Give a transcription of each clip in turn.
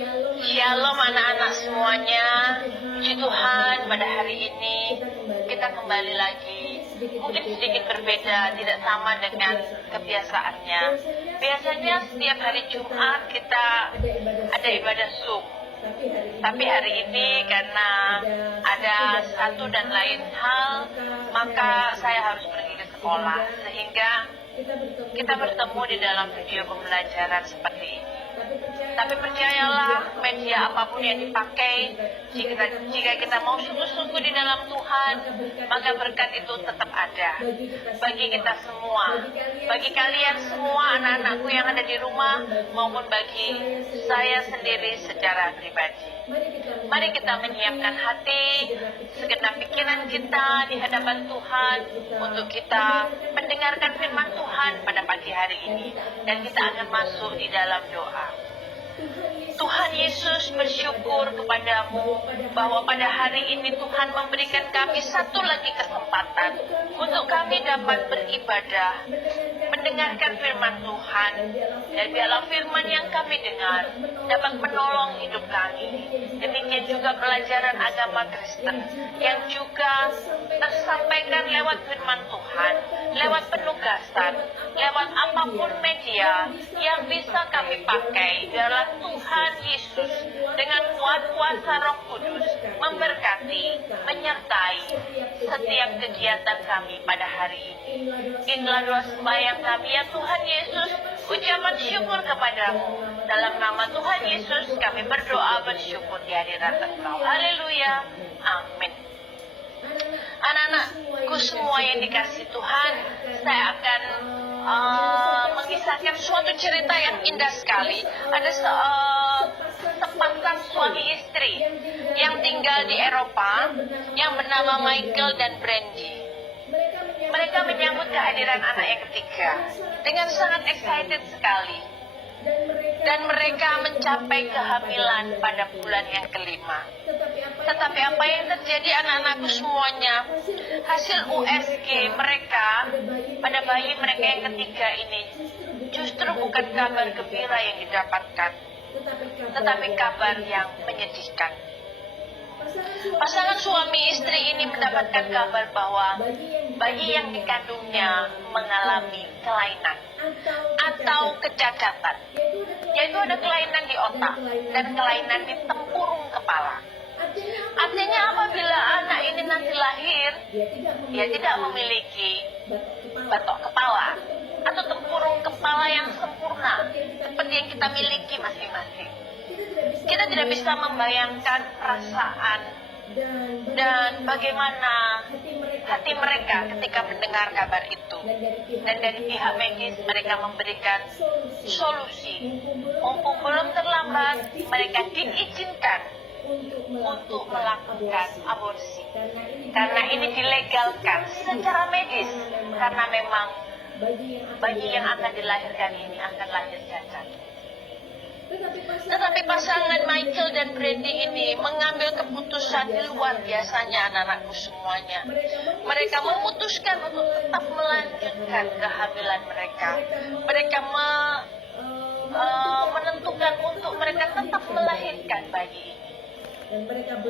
Shalom anak-anak semuanya. Puji Tuhan, pada hari ini kita kembali lagi. Mungkin sedikit berbeda, tidak sama dengan kebiasaannya. Biasanya setiap hari Jumat kita ada ibadah Zoom. Tapi hari ini karena ada satu dan lain hal, maka saya harus pergi ke sekolah. Sehingga kita bertemu di dalam video pembelajaran seperti ini. Tapi percayalah, media apapun yang dipakai, jika kita mau sungguh-sungguh di dalam Tuhan, maka berkat itu tetap ada bagi kita semua, bagi kalian semua anak-anakku yang ada di rumah, maupun bagi saya sendiri secara pribadi. Mari kita menyiapkan hati, segenap pikiran kita di hadapan Tuhan untuk kita mendengarkan firman Tuhan pada pagi hari ini, dan kita akan masuk di dalam doa. Tuhan Yesus, bersyukur kepadamu bahwa pada hari ini Tuhan memberikan kami satu lagi kesempatan untuk kami dapat beribadah, mendengarkan firman Tuhan, dan biarlah firman yang kami dengar dapat menolong hidup kami. Demikian juga pelajaran agama Kristen yang juga tersampaikan lewat firman Tuhan, lewat penugasan, lewat apapun media yang bisa kami pakai. Biarlah Tuhan Yesus dengan kuasa Roh Kudus memberkati, menyertai setiap kegiatan kami pada hari ini. Inilah doa sembahyang kami ya Tuhan Yesus, ucapan syukur kepadamu. Dalam nama Tuhan Yesus kami berdoa bersyukur di hadirat Engkau. Haleluya. Amin. Anak-anakku semua yang dikasihi Tuhan, saya akan mengisahkan suatu cerita yang indah sekali. Ada sepasang suami istri yang tinggal di Eropa yang bernama Michael dan Brandy. Mereka menyambut kehadiran anak yang ketiga dengan sangat excited sekali. Dan mereka mencapai kehamilan pada bulan yang kelima. Tetapi apa yang terjadi anak-anakku semuanya? Hasil USG mereka pada bayi mereka yang ketiga ini justru bukan kabar gembira yang didapatkan, tetapi kabar yang menyedihkan. Pasangan suami istri ini mendapatkan kabar bahwa bayi yang dikandungnya mengalami kelainan atau kecacatan, yaitu ada kelainan di otak dan kelainan di tempurung kepala. Artinya apabila anak ini nanti lahir, dia tidak memiliki batok kepala atau tempurung kepala yang sempurna seperti yang kita miliki masing-masing. Kita tidak bisa membayangkan perasaan dan bagaimana hati mereka ketika mendengar kabar itu. Dan dari pihak medis mereka memberikan solusi. Mumpung belum terlambat, mereka diizinkan untuk melakukan aborsi. Karena ini dilegalkan secara medis. Karena memang bayi yang akan dilahirkan ini akan lahir cacat. Tetapi pasangan Michael dan Brandy ini mengambil keputusan di luar biasanya anak-anakku semuanya. Mereka memutuskan untuk tetap melanjutkan kehamilan mereka. Mereka menentukan untuk mereka tetap melahirkan bayi ini.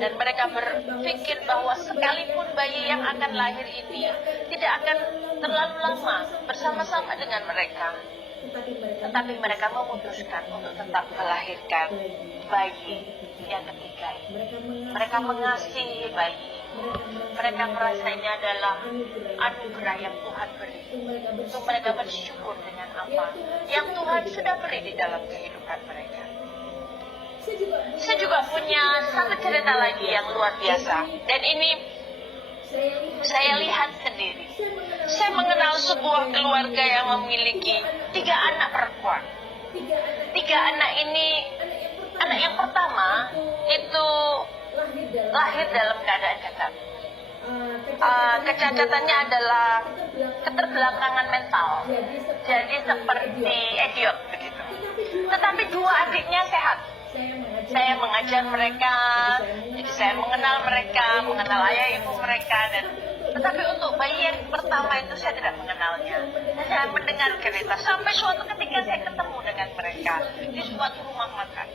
Dan mereka berpikir bahwa sekalipun bayi yang akan lahir ini tidak akan terlalu lama bersama-sama dengan mereka, tetapi mereka memutuskan untuk tetap melahirkan bayi yang ketiga ini. Mereka mengasihi bayi. Mereka merasa ini adalah anugerah yang Tuhan beri. Untuk mereka bersyukur dengan apa yang Tuhan sudah beri di dalam kehidupan mereka. Saya juga punya satu cerita lagi yang luar biasa. Dan ini saya lihat sendiri. Saya mengenal sebuah keluarga yang memiliki 3 anak perempuan. 3 anak ini, anak yang pertama itu lahir dalam keadaan cacat. Kecacatannya adalah keterbelakangan mental. Jadi seperti idiot begitu. Tetapi 2 adiknya sehat. Saya mengajar mereka, jadi saya mengenal mereka, mengenal ayah ibu mereka, dan tetapi untuk bayi yang pertama itu saya tidak mengenalnya. Saya mendengar cerita sampai suatu ketika saya ketemu dengan mereka di suatu rumah makan.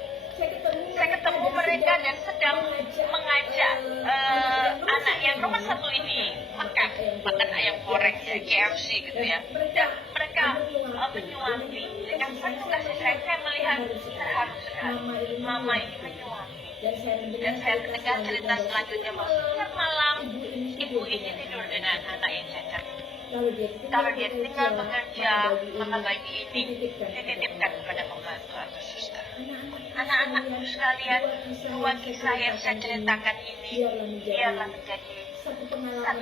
goreng ya, KFC gitu ya. Dan mereka menyuapi dengan penuh kasih sayang. Saya melihat terharu sekali. Mama ini menyuapi. Dan saya mendengar cerita selanjutnya bahwa setiap malam ibu ini tidur dengan anak yang cacat. Kalau dia tinggal bekerja, maka bayi ini dititipkan kepada pembantu atau suster. Anak-anakku sekalian, dua kisah yang saya ceritakan ini biarlah menjadi satu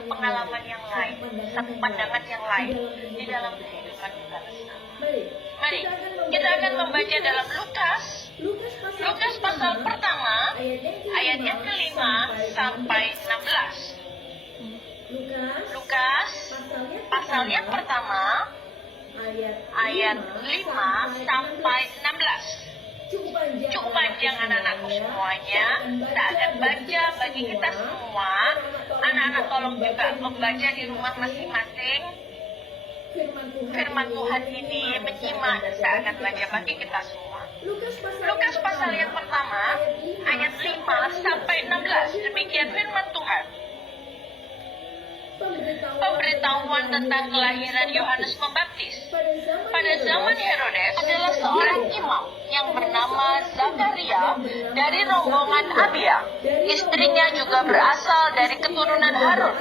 pengalaman yang lain, satu pandangan yang lain di dalam kehidupan kita bersama. Mari kita akan membaca dalam Lukas pasal pertama ayat yang kelima sampai 16. Lukas pasal yang pertama ayat 5 sampai 16. Cukup panjang anak-anakku semuanya. Kita akan baca bagi kita semua. Anak-anak tolong juga membaca di rumah masing-masing. Firman Tuhan ini menyimak dan saya akan baca bagi kita semua. Lukas pasal yang pertama ayat 5 sampai 16. Demikian firman Tuhan. Pemberitahuan tentang kelahiran Yohanes Pembaptis. Pada zaman Herodes adalah seorang imam yang bernama Zakaria dari rombongan Abia. Istrinya juga berasal dari keturunan Harun,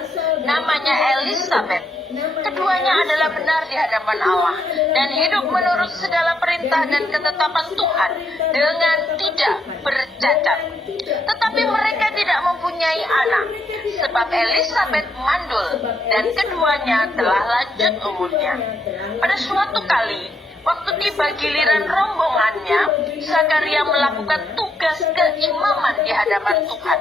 namanya Elisabeth. Keduanya adalah benar di hadapan Allah dan hidup menurut segala perintah dan ketetapan Tuhan dengan tidak bercacat. Tetapi mereka tidak mempunyai anak, sebab Elisabeth mandul dan keduanya telah lanjut umurnya. Pada suatu kali, waktu tiba giliran rombongannya, Zakaria melakukan tugas keimaman di hadapan Tuhan.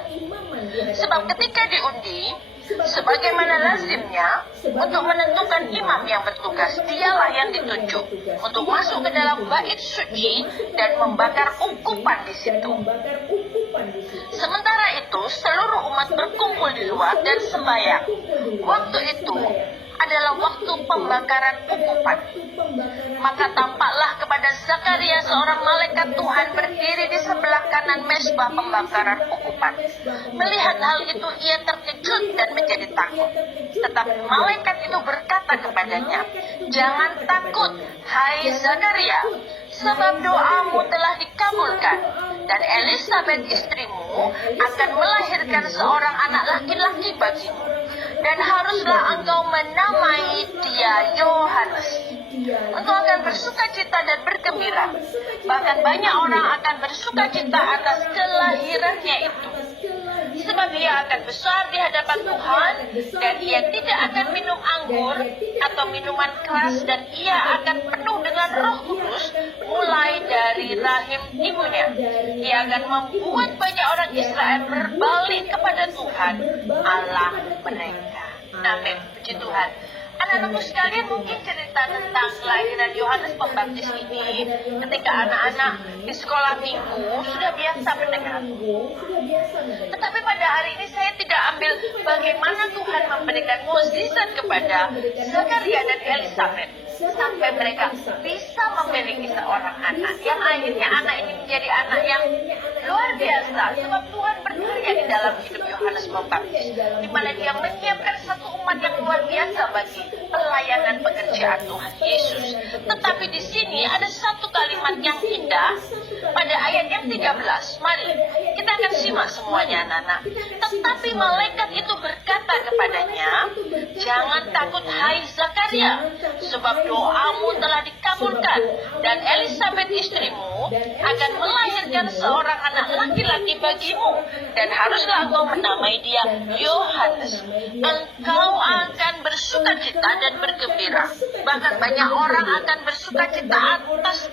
Sebab ketika diundi, sebagaimana lazimnya, untuk menentukan imam yang bertugas, dialah yang ditunjuk untuk masuk ke dalam bait suci dan membakar ungkupan di situ. Sementara itu, seluruh umat berkumpul di luar dan sembahyang. Waktu itu adalah waktu pembakaran ungkupan. Maka tampaklah kepada Zakaria seorang malaikat Tuhan berdiri di sebelah kanan mezbah pembakaran ungkupan. Melihat hal itu, ia terkejut dan menjadi takut. Tetapi malaikat itu berkata kepadanya, "Jangan takut, hai Zakaria, sebab doamu telah dikabulkan, dan Elisabeth istrimu akan melahirkan seorang anak laki-laki bagimu, dan haruslah engkau menamai dia Yohanes. Engkau akan bersukacita dan bergembira. Bahkan banyak orang akan bersukacita atas kelahirannya itu. Sebab ia akan besar di hadapan Tuhan, dan ia tidak akan minum anggur atau minuman keras, dan ia akan penuh dengan Roh Kudus mulai dari rahim ibunya. Ia akan membuat banyak orang Israel berbalik kepada Tuhan Allah mereka." Amin. Puji Tuhan. Anak-anakku sekalian, mungkin cerita tentang kelahiran Yohanes Pembaptis ini ketika anak-anak di sekolah minggu sudah biasa mendengar. Tetapi pada hari ini saya tidak ambil bagaimana Tuhan memberikan mukjizat kepada Zakaria dan Elisabeth sampai mereka bisa memiliki seorang anak, yang akhirnya anak ini menjadi anak yang luar biasa, sebab Tuhan berkarya di dalam hidup Yohanes Pembaptis, di mana dia menyiapkan satu umat yang luar biasa bagi pelayanan pekerjaan Tuhan Yesus. Tetapi di sini ada satu kalimat yang indah pada ayat yang 13. Mari kita akan simak semuanya, anak-anak. Tetapi malaikat itu berkata kepadanya, "Jangan takut, hai Zakaria, sebab doamu telah dikabulkan, dan Elisabeth istrimu akan melahirkan seorang anak laki-laki bagimu, dan haruslah engkau menamai dia Yohanes. Engkau akan bersukacita dan bergembira. Bahkan banyak orang akan bersukacita atas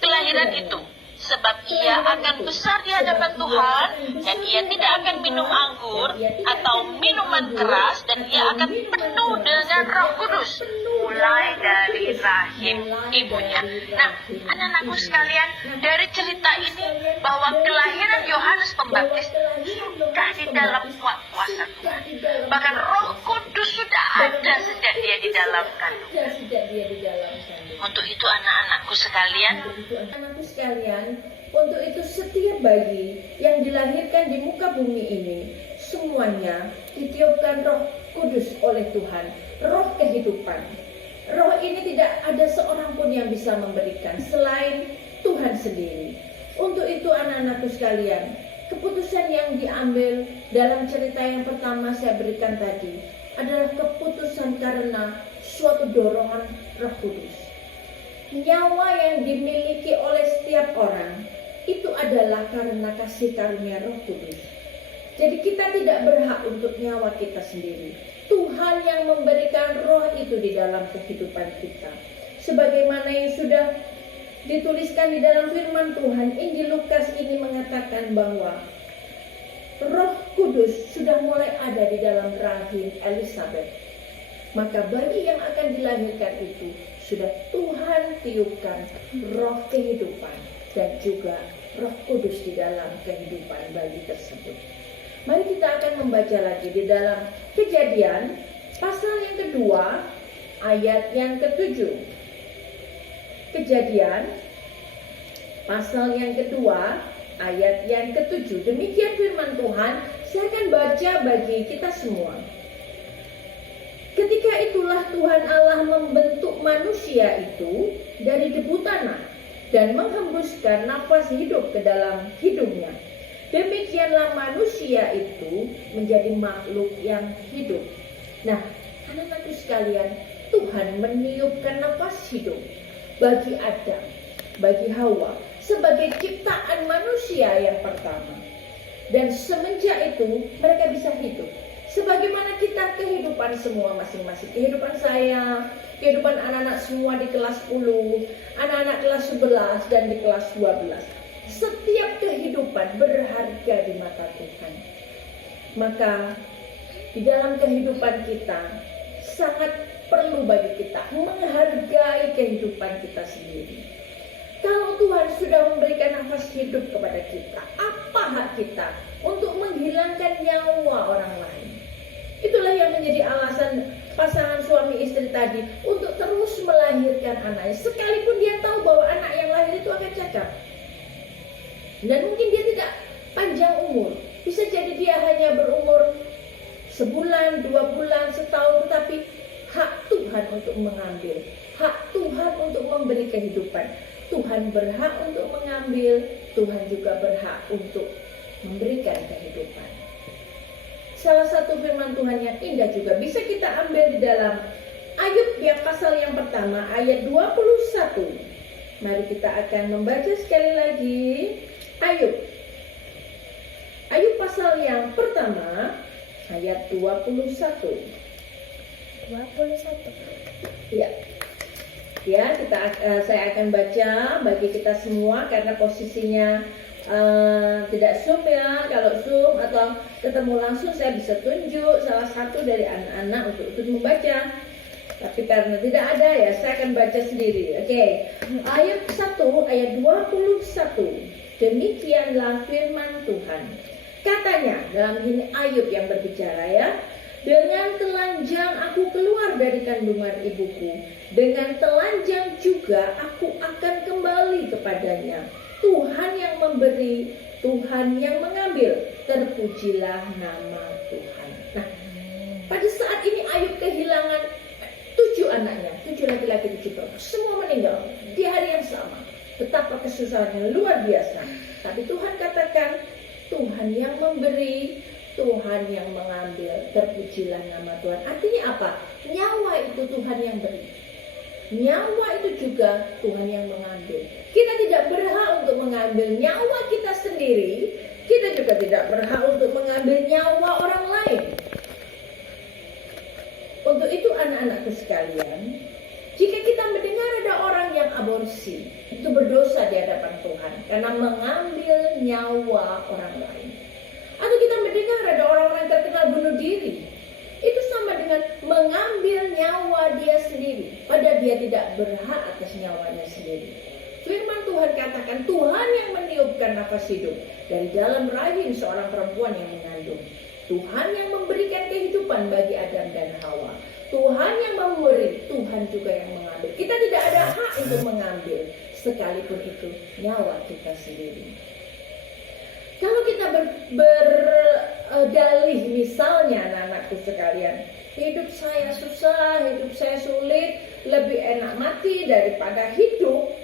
kelahiran itu. Sebab ia akan besar di hadapan Tuhan, dan ia tidak akan minum anggur atau minuman keras, dan ia akan penuh dengan Roh Kudus mulai dari rahim ibunya." Nah, anak-anakku sekalian, dari cerita ini bahwa kelahiran Yohanes Pembaptis sudah di dalam kuasa Tuhan. Bahkan Roh Kudus sudah ada sejak dia di dalam kandung. Untuk itu anak-anakku sekalian, untuk itu setiap bayi yang dilahirkan di muka bumi ini semuanya ditiupkan Roh Kudus oleh Tuhan, roh kehidupan. Roh ini tidak ada seorang pun yang bisa memberikan selain Tuhan sendiri. Untuk itu anak-anakku sekalian, keputusan yang diambil dalam cerita yang pertama saya berikan tadi adalah keputusan karena suatu dorongan Roh Kudus. Nyawa yang dimiliki oleh setiap orang itu adalah karena kasih karunia Roh Kudus. Jadi kita tidak berhak untuk nyawa kita sendiri. Tuhan yang memberikan roh itu di dalam kehidupan kita. Sebagaimana yang sudah dituliskan di dalam firman Tuhan, Injil Lukas ini mengatakan bahwa Roh Kudus sudah mulai ada di dalam rahim Elizabeth. Maka bayi yang akan dilahirkan itu sudah Tuhan tiupkan roh kehidupan dan juga Roh Kudus di dalam kehidupan bayi tersebut. Mari kita akan membaca lagi di dalam Kejadian pasal yang kedua ayat yang ke-7. Kejadian pasal yang kedua ayat yang ke-7. Demikian firman Tuhan, saya akan baca bagi kita semua. Ketika itulah Tuhan Allah membentuk manusia itu dari debu tanah dan menghembuskan nafas hidup ke dalam hidungnya. Demikianlah manusia itu menjadi makhluk yang hidup. Nah, anak-anak sekalian, Tuhan meniupkan nafas hidup bagi Adam, bagi Hawa, sebagai ciptaan manusia yang pertama. Dan semenjak itu mereka bisa hidup. Sebagaimana kita kehidupan semua masing-masing. Kehidupan saya, kehidupan anak-anak semua di kelas 10, anak-anak kelas 11 dan di kelas 12. Setiap kehidupan berharga di mata Tuhan. Maka di dalam kehidupan kita sangat perlu bagi kita menghargai kehidupan kita sendiri. Kalau Tuhan sudah memberikan nafas hidup kepada kita, apa hak kita untuk menghilangkan nyawa orang lain? Itulah yang menjadi alasan pasangan suami istri tadi untuk terus melahirkan anaknya, sekalipun dia tahu bahwa anak yang lahir itu akan cacat. Dan mungkin dia tidak panjang umur. Bisa jadi dia hanya berumur sebulan, 2 bulan, setahun. Tetapi hak Tuhan untuk mengambil. Hak Tuhan untuk memberi kehidupan. Tuhan berhak untuk mengambil. Tuhan juga berhak untuk memberikan kehidupan. Salah satu firman Tuhan yang indah juga bisa kita ambil di dalam Ayub yang pasal yang pertama ayat 21. Mari kita akan membaca sekali lagi. Ayub pasal yang pertama ayat 21. Ya. Ya, saya akan baca bagi kita semua karena posisinya tidak zoom ya. Kalau zoom atau ketemu langsung saya bisa tunjuk salah satu dari anak-anak untuk ikut membaca. Tapi karena tidak ada ya saya akan baca sendiri. Oke. Ayat 1 ayat 21. Demikianlah firman Tuhan. Katanya, dalam ini Ayub yang berbicara ya. Dengan telanjang aku keluar dari kandungan ibuku. Dengan telanjang juga aku akan kembali kepadanya. Tuhan yang memberi, Tuhan yang mengambil. Terpujilah nama Tuhan. Nah, pada saat ini Ayub kehilangan 7 anaknya. 7 laki-laki, 7 perempuan. Semua meninggal di hari yang sama. Betapa kesusahannya luar biasa. Tapi Tuhan katakan, Tuhan yang memberi, Tuhan yang mengambil. Terpujilah nama Tuhan. Artinya apa? Nyawa itu Tuhan yang beri. Nyawa itu juga Tuhan yang mengambil. Kita tidak berhak untuk mengambil nyawa kita sendiri. Kita juga tidak berhak untuk mengambil nyawa orang lain. Untuk itu anak-anakku sekalian, jika kita mendengar ada orang yang aborsi, itu berdosa di hadapan Tuhan karena mengambil nyawa orang lain. Atau kita mendengar ada orang-orang yang terkenal bunuh diri, itu sama dengan mengambil nyawa dia sendiri, padahal dia tidak berhak atas nyawanya sendiri. Firman Tuhan katakan, Tuhan yang meniupkan nafas hidup dari dalam rahim seorang perempuan yang mengandung. Tuhan yang memberikan kehidupan bagi Adam dan Hawa. Tuhan yang memberi, Tuhan juga yang mengambil. Kita tidak ada hak untuk mengambil, sekalipun itu nyawa kita sendiri. Kalau kita dalih misalnya anak-anakku sekalian. Hidup saya susah, hidup saya sulit, lebih enak mati daripada hidup.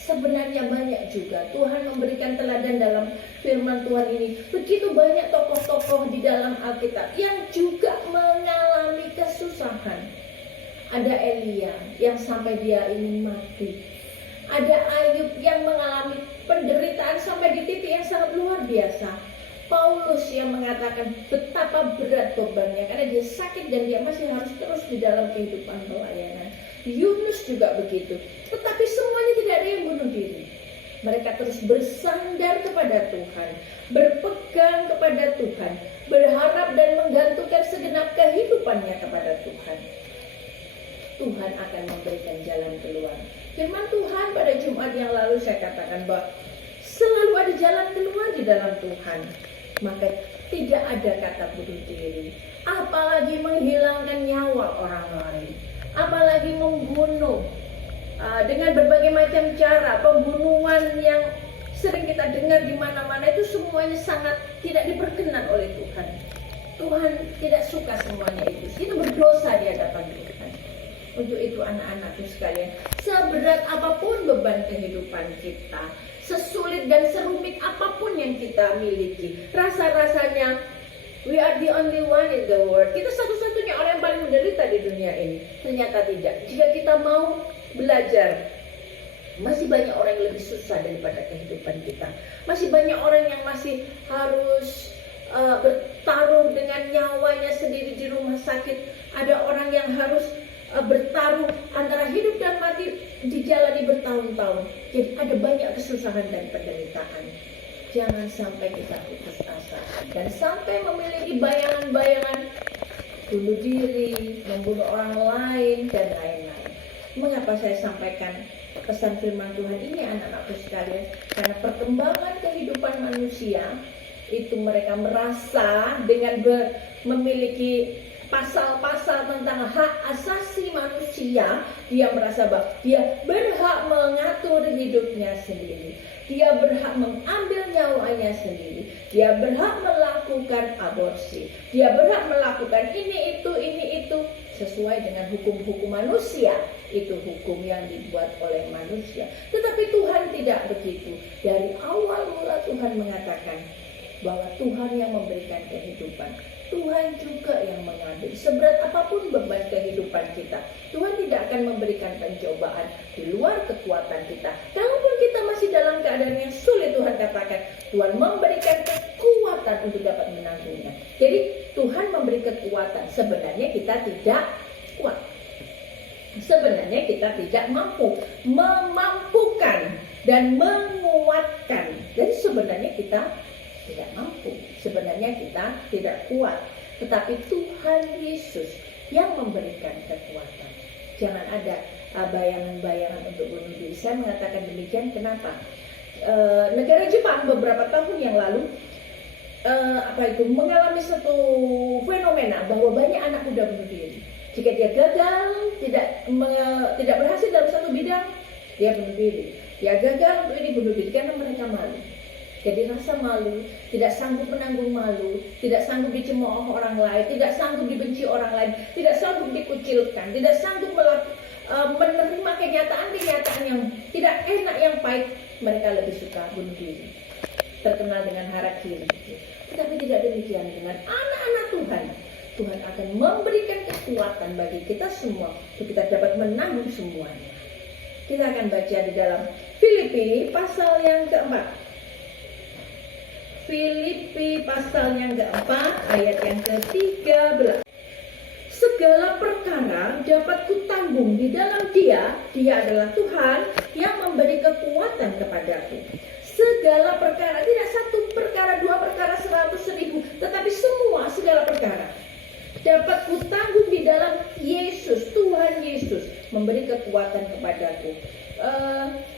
Sebenarnya banyak juga Tuhan memberikan teladan dalam firman Tuhan ini. Begitu banyak tokoh-tokoh di dalam Alkitab yang juga mengalami kesusahan. Ada Elia yang sampai dia ingin mati. Ada Ayub yang mengalami penderitaan sampai di titik yang sangat luar biasa. Paulus yang mengatakan betapa berat bebannya karena dia sakit dan dia masih harus terus di dalam kehidupan pelayanan. Yunus juga begitu. Tetapi semuanya tidak ada yang bunuh diri. Mereka terus bersandar kepada Tuhan, berpegang kepada Tuhan, berharap dan menggantungkan segenap kehidupannya kepada Tuhan. Tuhan akan memberikan jalan keluar. Firman Tuhan pada Jumat yang lalu saya katakan bahwa selalu ada jalan keluar di dalam Tuhan. Maka tidak ada kata bunuh diri, apalagi menghilangkan nyawa orang lain, apalagi membunuh dengan berbagai macam cara. Pembunuhan yang sering kita dengar di mana-mana itu semuanya sangat tidak diperkenan oleh Tuhan. Tuhan tidak suka semuanya itu berdosa di hadapan Tuhan. Untuk itu anak-anakku sekalian, seberat apapun beban kehidupan kita, sesulit dan serumit apapun yang kita miliki, rasa-rasanya we are the only one in the world, kita satu-satunya orang yang paling menderita di dunia ini. Ternyata tidak. Jika kita mau belajar, masih banyak orang yang lebih susah daripada kehidupan kita. Masih banyak orang yang masih harus bertarung dengan nyawanya sendiri di rumah sakit. Ada orang yang harus bertaruh antara hidup dan mati dijalani bertahun-tahun. Jadi ada banyak kesusahan dan penderitaan. Jangan sampai kita putus asa dan sampai memiliki bayangan-bayangan bunuh diri, membunuh orang lain dan lain-lain. Mengapa saya sampaikan pesan firman Tuhan ini anak-anakku sekalian? Karena perkembangan kehidupan manusia itu mereka merasa dengan memiliki pasal-pasal tentang hak asasi manusia, dia merasa bahwa dia berhak mengatur hidupnya sendiri, dia berhak mengambil nyawanya sendiri, dia berhak melakukan aborsi, dia berhak melakukan ini itu sesuai dengan hukum-hukum manusia. Itu hukum yang dibuat oleh manusia. Tetapi Tuhan tidak begitu. Dari awal mula Tuhan mengatakan bahwa Tuhan yang memberikan kehidupan, Tuhan juga yang mengambil. Seberat apapun beban kehidupan kita, Tuhan tidak akan memberikan pencobaan di luar kekuatan kita. Kalaupun kita masih dalam keadaan yang sulit, Tuhan katakan Tuhan memberikan kekuatan untuk dapat menanggungnya. Jadi Tuhan memberi kekuatan. Sebenarnya kita tidak kuat. Sebenarnya kita tidak mampu memampukan dan menguatkan. Jadi sebenarnya kita tidak mampu. Sebenarnya kita tidak kuat. Tetapi Tuhan Yesus yang memberikan kekuatan. Jangan ada bayangan-bayangan untuk bunuh diri. Saya mengatakan demikian kenapa? Negara Jepang beberapa tahun yang lalu mengalami satu fenomena bahwa banyak anak muda bunuh diri. Jika dia gagal, tidak berhasil dalam satu bidang, dia bunuh diri. Dia gagal untuk ini, bunuh diri karena mereka malu. Jadi rasa malu, tidak sanggup menanggung malu, tidak sanggup dicemooh orang lain, tidak sanggup dibenci orang lain, tidak sanggup dikucilkan, tidak sanggup menerima kenyataan-kenyataan yang tidak enak, yang pahit. Mereka lebih suka bunuh diri, terkenal dengan harakiri. Tetapi tidak demikian dengan anak-anak Tuhan. Tuhan akan memberikan kekuatan bagi kita semua untuk kita dapat menanggung semuanya. Kita akan baca di dalam Filipi pasal yang keempat. Filipi pasal yang keempat ayat yang ke-13. Segala perkara dapat kutanggung di dalam Dia adalah Tuhan yang memberi kekuatan kepadaku. Segala perkara, tidak satu perkara, dua perkara, 100, 1000, tetapi semua segala perkara dapat kutanggung di dalam Yesus. Tuhan Yesus memberi kekuatan kepadaku.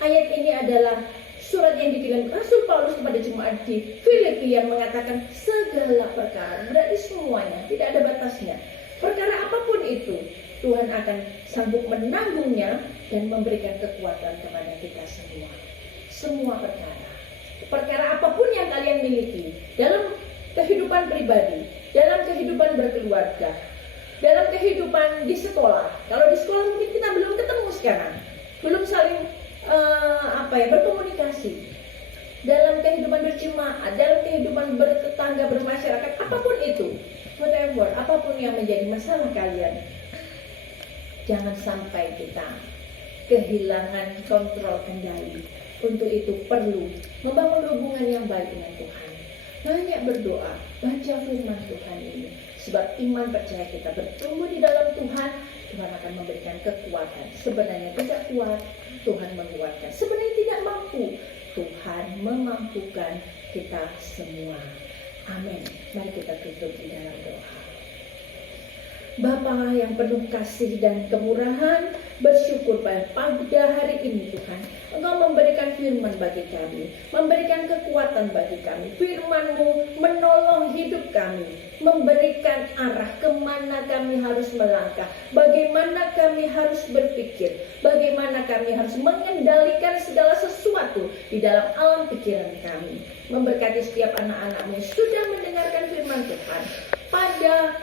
Ayat ini adalah surat yang dikirim Rasul Paulus kepada jemaat di Filipi yang mengatakan segala perkara, berarti semuanya, tidak ada batasnya. Perkara apapun itu, Tuhan akan sanggup menanggungnya dan memberikan kekuatan kepada kita semua. Semua perkara. Perkara apapun yang kalian miliki, dalam kehidupan pribadi, dalam kehidupan berkeluarga, dalam kehidupan di sekolah. Kalau di sekolah mungkin kita belum ketemu sekarang, belum saling berkomunikasi. Dalam kehidupan berjemaat, dalam kehidupan bertetangga, bermasyarakat, apapun itu, whatever, apapun yang menjadi masalah kalian, jangan sampai kita kehilangan kontrol kendali. Untuk itu perlu membangun hubungan yang baik dengan Tuhan. Banyak berdoa, baca firman Tuhan ini. Sebab iman percaya kita bertumbuh di dalam Tuhan, Tuhan akan memberikan kekuatan. Sebenarnya tidak kuat, Tuhan menguatkan. Sebenarnya tidak mampu, Tuhan memampukan kita semua. Amin. Mari kita tutup di dalam doa. Bapa yang penuh kasih dan kemurahan, bersyukur pada hari ini Tuhan, Engkau memberikan firman bagi kami, memberikan kekuatan bagi kami. Firman-Mu menolong hidup kami, memberikan arah kemana kami harus melangkah, bagaimana kami harus berpikir, bagaimana kami harus mengendalikan segala sesuatu di dalam alam pikiran kami. Memberkati setiap anak-anak-Mu yang sudah mendengarkan firman Tuhan pada